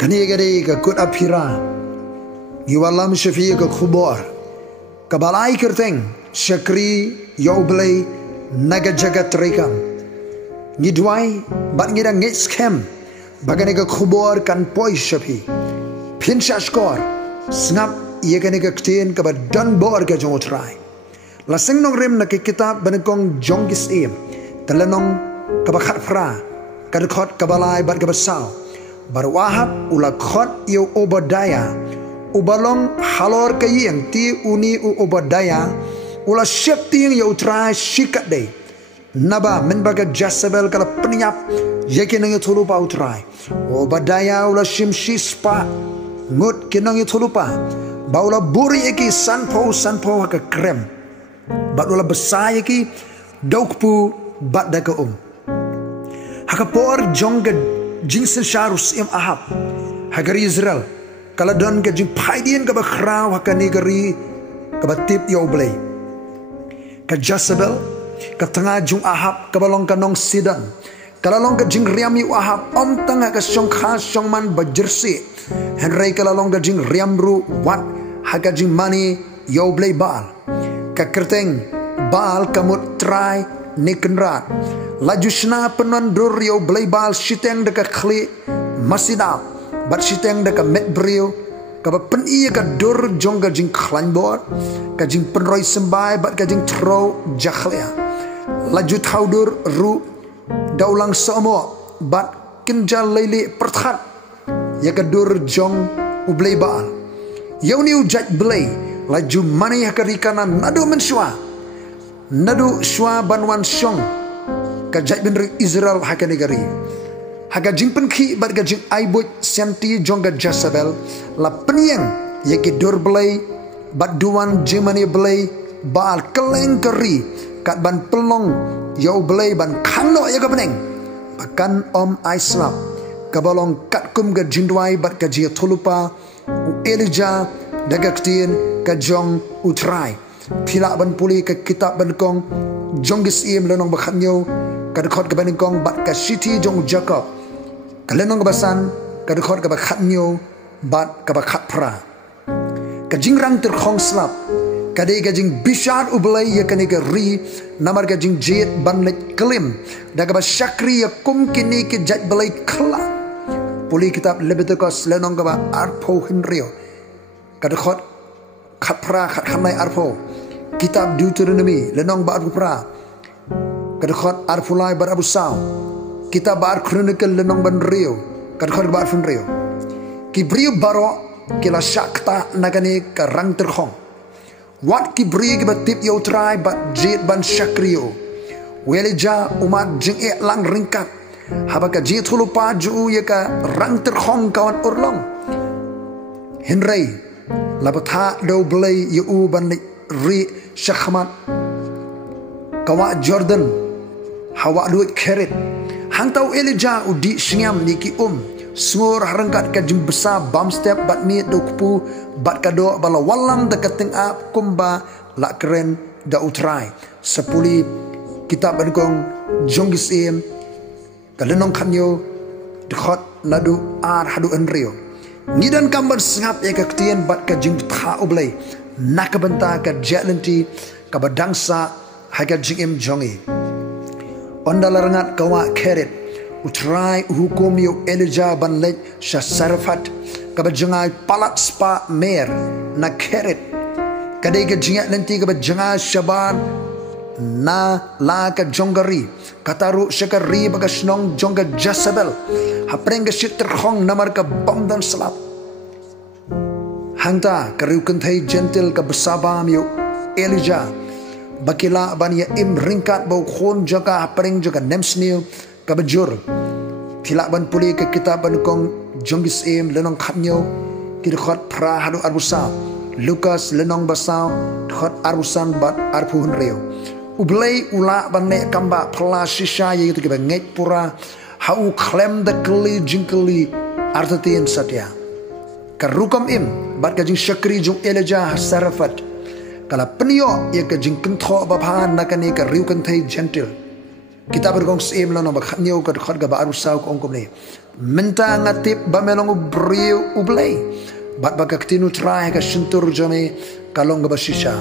Kani gade ka kut apira Giwalam syafi ka khubor Kabalai kerteng Syakri yaublay Naga jagat rekam Ngidwai Bat ngida ngit skem Bagane ka khubor kan poi syafi Pinsha skor Snap ia kani ka ktin ka badan bor ka jong utrai Lasing nong rem na kitab banakong jonggis im Talanong kabakat fra Kadakot kabalai bat kabasaw Barwahab ula khot yu Obadiah ubalong halor kayeng ti uni u Obadiah ula syep ti yu utrai shikat day naba menbaga Jezebel kala penyap yakin yu tulupa utrai Obadiah ula shimshi spa ngut kinang yu tulupa baula buri yaki sanpo haka krem bat ula besar yaki daukpu bat daka haka por jongga Jinsen syarus im ahab Hagari Israel Kala don ka jing paidian ka bakraw haka negeri Ka batip yaublay Ka Jezebel Ka tengah jung ahab Ka balong ka nong sidan Kala long ka jing riam yu ahab Om tengah ka syong khas syong man bajersi Henry kala long ka jing riam ru Wat haka jing mani yaublay baal Ka kerteng baal kamut try nikenrat Laju sna penondur yo blay bal siteng deka khli masidap bat siteng deka metbrio ka pen iya ka dur jong ka jing khlanbor ka jing penroi sembai bat ka jing tro jakhlia laju thaudur ru daulang somo bat kinjal leili perthat ya ka dur jong ublay bal yo ni ujat blay laju mani hakarikana nadu menswa nadu shwa banwan syong Kajak bin Israel haka negeri Haka jing penki bat ka jing aibut Sianti jongga Jezebel La penyeng Yaki dur belai Bat duan jimani belai Baal keleng keri Kat ban pelong Yau belai ban kano ya ka peneng Bahkan om aislap Kabalong kat kum ka jindwai Bat ka jia tulupa Elijah Daga ketien Ka jong utrai Pilak ban puli ka kitab ban kong Jonggis im lenong bakhanyo Kadakot kabaning kong bat ka siti jong Jacob Kalenong kabasan Kadakot kabakhat nyo Bat kabakhat pra Kajing rang terkong slap Kadai kajing bishar ublay ya kani ka ri Namar kajing jit banlet kelim Da kabas syakri ya kum kini ki jat balay kala Puli kitab Leviticus lenong kaba arpo hinrio Kadakot khat pra khat hamay arpo Kitab Deuteronomy lenong ba arpo pra Kadakot arfulai bar abu saw Kita bar chronicle lenong ban rio Kadakot bar fin rio Ki brio baro Kila syakta nagani ka rang terkhong Wat ki brio ki batip yaw try Bat jit ban syakrio Welija umat jing lang ringkat Haba ka jit hulupa juu ya ka rang terkhong kawan urlong Henry Labatha daw belay yu ban ri syakhmat Kawa Jordan Hawa duit kerit Hang tau Elijah udi syngam niki Semur harangkat kajim besar bam step bat mi dokpu bat kado bala walam dekat tengah kumba la keren da utrai sepuli kitab bankong jonggis im kalenong kanyo dekhot nadu ar hadu enrio ngidan kamban sengap ya kaktian bat kajim tha ublay nakabenta ka jalenti ka badangsa haga jingim jongi Ondalarangat kawa keret Utrai hukum yu Elijah ban lej Syasarafat Kabajangai palat spa mer Na keret Kadai ka jingat nanti kabajangai syaban Na la ka jonggari Kataru syakari baga snong jongga Jezebel Hapreng ka syit terkhong namar ka bom dan selap Hangta kariu kentai gentil ka besabam yu Elijah Bakila ban ya im ringkat bau khon jaga apring jaga nemsnil kabajur tilak ban puli ke kitab ban kong jonggis im lenong khatnyo kidkhot pra hadu arbusa Lukas lenong basau khot arbusan bat arpuhun reo ublay ula ban ne kamba pla shisha ye tu ke ngai pura hau klem de kli jingkli artatin satya karukom im bat kajing syakri jung Elijah Sarafat Kala penio ia ke jing kentho bapahan nakani ka riu kentai gentil Kita bergong sim lono bakhnyo ka khot ga baru sau ko ongkom ni. Menta ngatip ba melong brio ublay. Bat bagaktinu try ka shintur jome kalong ga basisha.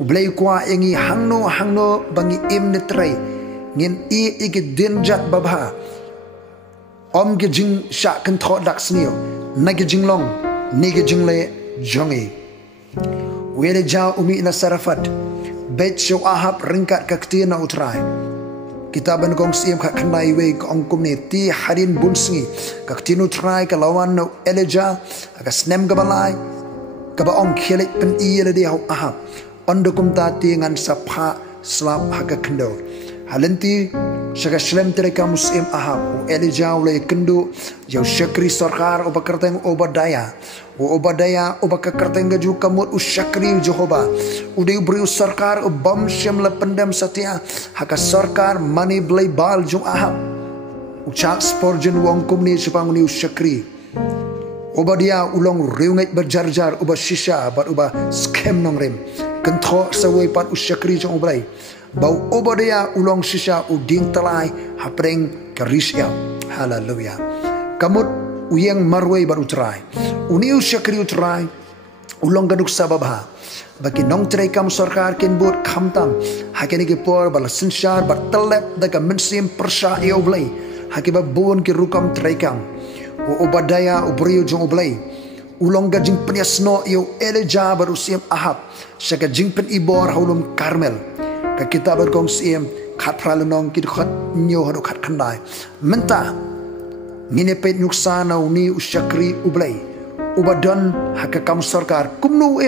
Ublay kwa ingi hangno bangi im ne tray. Ngin igi dinjat babha. Om ge jing sha kan tho dak snio. Nage jing long, nige jing le jongi. Wele jaw umi na sarafat. Bet show ahab ringkat kaktina utray. Kita ban kong siam kha khandai we kong kum ni ti harin bunsingi kaktinu try ka lawan no eleja ka snem ka balai ka ba ong khelit pen i le di hau ahab ondo kum ta ti ngan sapha slap ha ka khndo halenti shaka shlem tere ka muslim ahab eleja le kendo jau shakri sarkar ubakarteng obadaya Obadaya ubaka kertengga ju kamut usyakri Jehovah udai beri sarkar ubam syam la pendam satya haka sarkar mani blay bal jung ahab ucak sporjen wong kumni sepang ni usyakri Obadia ulong riunget berjar-jar uba shisha bat uba scam nong rem kentho sawai pat usyakri jung oblay bau Obadia ulong shisha uding talai hapreng karisya haleluya kamut uyang marway baru try uni usyakri utray ulong gaduk sababha baki nong tray kam sarkar ken bot khamtam hakene ke por bala sinshar batalep daga mensim persha e oblay hakiba bon ke rukam tray kam Obadaya ubriyo jong oblay ulong gajing penyasno yo eleja baru siam ahab saka jing pen ibor haulum karmel ka kita berkong siam khat pralenong kit khat nyo hado khat khandai menta Minepet nuksana uni usyakri ublay Ubadan haka kam sarkar kumnu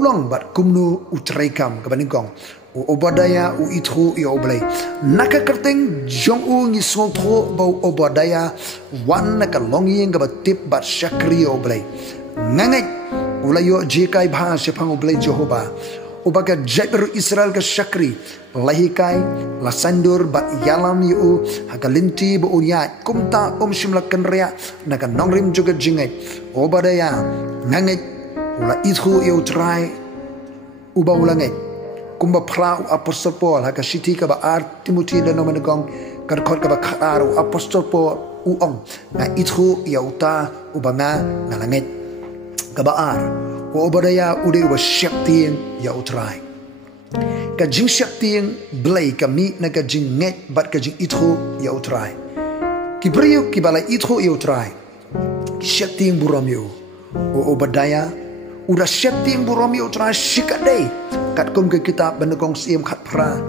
long bat kumnu utrekam kabaningkong Obadaya u ithu ya ublay Naka kerteng jong u ngisong tho bau Obadaya wan naka longyeng kabatip bat syakri ya ublay Ngangay ulayo jikai bha sepang ublay Jehovah Ubaga jaiber Israel ke syakri lahikai la sandur bat yalam yu hakalinti bu unyat kumta shimla kenria naga nongrim juga jingai Obadaya ngangai ula ithu yu try uba ulangai kumba pra apostol Paul hakashiti ka ba Timothy dan nomenegong karkot ka ba kharu apostol Paul uong na ithu yu ta ubanga ngalangit ka ba Obadaya ude uba syakti ya utrai ka jing syakti blay kami na ka jing nget bat ka jing itho ya utrai ki brio ki bala itho ya utrai ki syakti buram yo Obadaya uda syakti buram yo utrai shikadai kat kum ke kitab benegong siam khat pra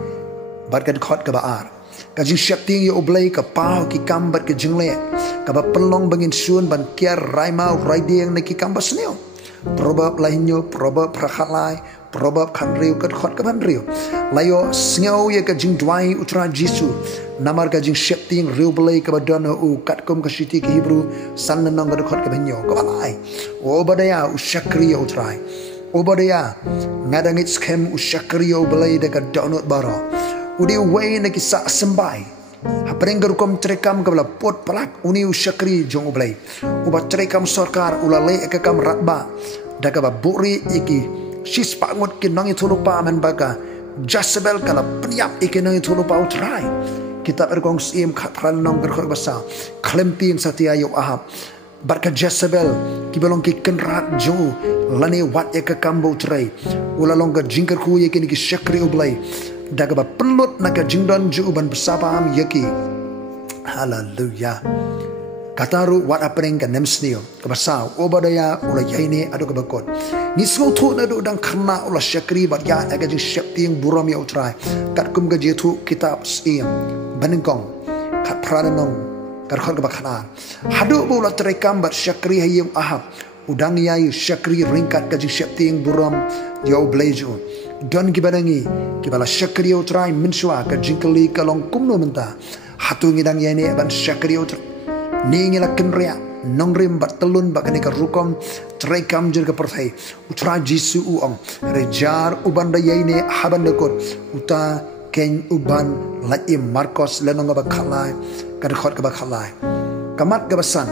bat ka khot ka baar ka jing syakti ya oblay ka pau ki kam bat ka jing le ka ba pelong bangin sun ban kiar raimau raiding na ki kam basneo Probab lainnya, probab prakhalai, probab khanriu kat khot kaban riu. Layo sngau ye ka jing dwai utra Jisu. Namar ka jing syapting riu belai ka badana u kat kum ka shiti ki Hebrew san nang ka khot kaban nyo. Kabalai. Obadaya usyakri utrai. Obadaya ngadangit scam usyakri belai da ka donut bara. Udi way na ki sa sembai. Hapreng garukom trekam kabla pot palak uni usyakri jong ublay uba trekam sarkar ulale ekakam ratba daga ba buri iki sis pangut ki nangi thulupa men baga Jezebel kala penyap iki nangi thulupa utrai kita bergong sim khatral nong berkhor basa klemping satia yo ahab barka Jezebel ki belong ki kenrat jo lani wat ekakam bo utrai ulalong ga jingkar ku iki ni ki syakri ublay daga ba pelut naga jingdan ju ban bersabam yaki haleluya kataru wat apreng ka nemsnio ka basa Obadaya ula yaine adu ka bakot ni so thu na do dang khna ula syakri bat ya aga jing syakting buram ya utrai kat kum ga jetu kitab sim banengkong khat prananong kar khot ka bakhana hadu ula trekam bat syakri hayim ahab udang yai syakri ringkat ka jing syakting buram ya ubleju don kibadangi kibala syakri utrai mensua ka jingkali kalong kumno menta hatu ngidang yene ban syakri utrai ningi la kenria nongrim bat telun ba kanika rukom trekam jer ka perthai utra Jisu uong rejar ubanda yene haban dekot uta ken uban la Marcos lenong ba khalai ka khot ka ba khalai kamat ka basan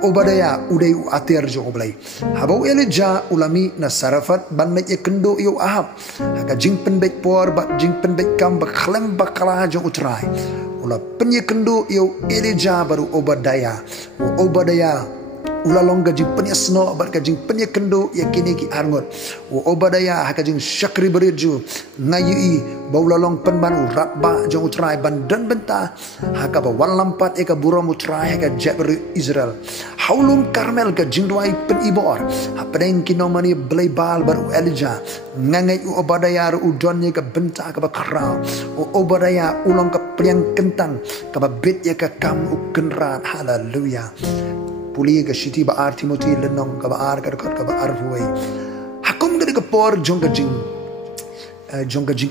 Obadiah udai atir jong oblay. Habau Elijah ulami na sarafat ban met ye kendo yo Ahab. Haka jing penbek por ba jing penbek kam ba khlem ba kala jong utrai. Ula penye kendo yo Elijah baru Obadiah. Obadiah ulalong gajing penye sno bat gajing penye kendo ya kini ki arngot. Obadiah haka jing syakri beriju ngayui ba ulalong penban urabba jong utrai ban dan benta haka ba walampat eka buram utrai haka jabr Israel. Haulum Karmel ka jing duai pen ibor hapeng kinomani belai bal baru Elijah ngangai Obadiah udonnya ka benta ka ba krau. Obadiah ulang ka priang kentang ka ba bet ya ka kam ukenran. Haleluya. Puli ka shiti ba ar Timothy lenong ka ba ar ka ba ar huai hakum gadi ka por jong ka jing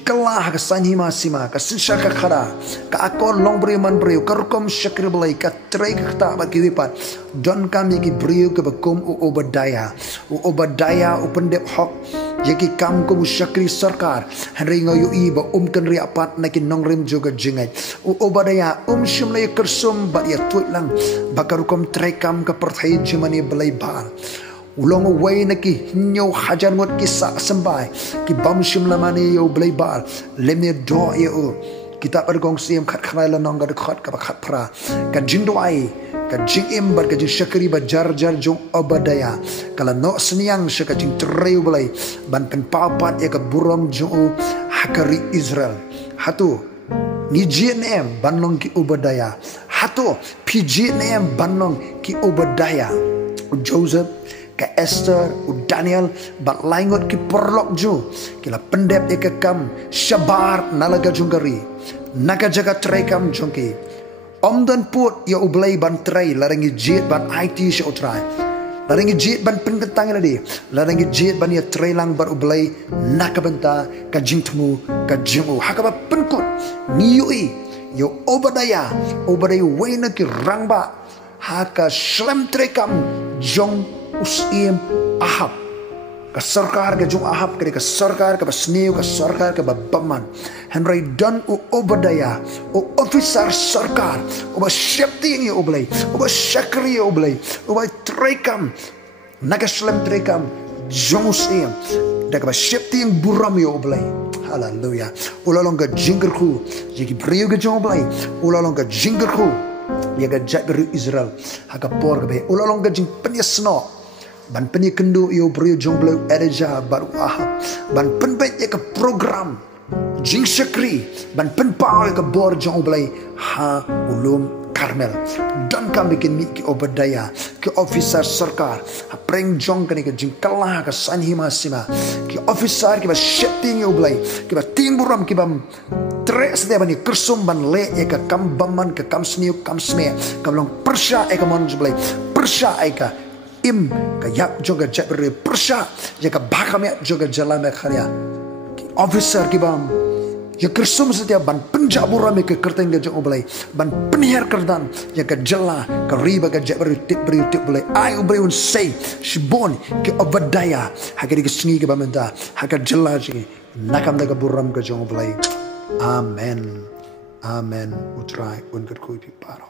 kala ka sanhima sima ka sinsha ka khara ka akor long bre man bre ka rukom shakri blai ka trei ka ta ba kiwipat don kami ki bre ka ba kom Obadiah upendep hok Jeki kam ko musyakri sarkar Henry ngayu iba kan ri apat nakin nongrim juga jingai. Obadiah shimlay kersum ba ya tuit lang bakarukom trekam ka perthai jimani belai bar. Ulong away naki hinyo hajar ngot kisa sembay ki bam shimlamani yo belai bar lemne do yo kita bergong siam khat khnai la nong ga khat ka khat pra ka jingdoai ka jing imbar ka jing syakri ba jar jong Obadiah kala no seniang syaka jing treu belai ban pen papat ya ka buram jong hakari Israel hatu ni jnem banong ki Obadiah hatu pi jnem banong ki Obadiah Joseph ka Esther Daniel bat laingot ki perlok ju kila pendep ya ka kam syabar nalaga jungari naga jaga trekam jongki dan put ya ublay ban tray larangi jit ban IT sya utray larangi jit ban penkentang ladi larangi jit ban ya tray lang bar ublay nakabenta ka jingtmu ka jimu hakaba penkut niyui yo Obadiah wayna ki rangba haka shlem trekam jong usim Ahab ka sarkar ka jong Ahab ka sarkar ka basniu ka sarkar ka babaman Henry dan Obadiah officer sarkar ba syapti ni oblay ba syakri oblay ba trekam nagaslem trekam jong usim da ka syapti yang buram yo oblay. Haleluya. Ulalong ka jingerku jiki brio ka jong oblay ulalong ka jingerku ya ka jabru Israel haka por ka be ulalong ka jing penyesno ban penye kendo yo brio jong bleu Elijah baru Ahab ban penbet ya ke program jing syakri ban penpau ya ke bor jong blai ha ulum Karmel dan kami bikin mi ki Obadiah ki officer sarkar ha preng jong kani ke jing kalah ke sanhima sima ki officer ki ba shifting yo blai ki ba timburam ki bam tre setiap ni kersum ban le ya ke kam baman ke kam sniu kam sme kam long persya ya ke mon blai persya ya ke im kayak juga jabri persya jika bakam ya juga jalan karya officer kibam ya kersum setiap ban penjaburam ke kerteng gajah oblay ban penihar kerdan ya ke jala ke riba ke jabri tip boleh ai oblay un say shibon ke Obadiah hakari ke sengi ke bamenta hakar jala ji nakam daga buram gajah oblay amen utrai un kerkui paro.